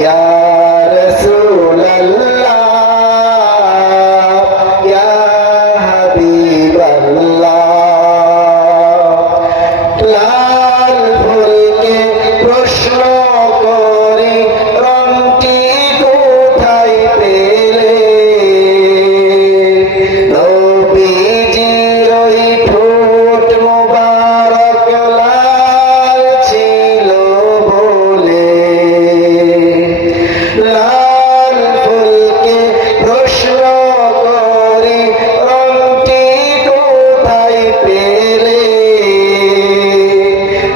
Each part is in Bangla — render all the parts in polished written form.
ইয়া রাসূলুল্লাহ ইয়া হাবিবাল্লাহ। লাল ফুলকে প্রশ্ন করি রংটি কোথায় পেলে, নবীজির ওই ঠোঁট মোবারক লাল ছিল বলে। লাল ফুলকে প্রশ্ন করি রংটি কোথায় পেলে,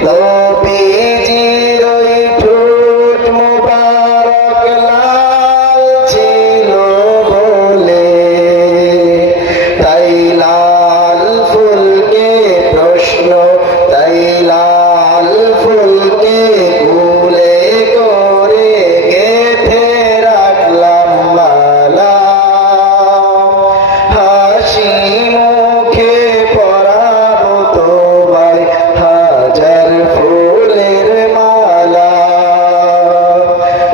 নবীজির ওই ঠোঁট মোবারক লাল ছিল বলে। তাই লাল ফুলকে প্রশ্ন, তাই লাল ফুলকে ফুলে করে গেঁথে রাখলাম মালা। হাসি মুখে পরাবো তোমায় হাজার ফুলের মালা।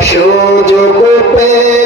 সুযোগ পেয়ে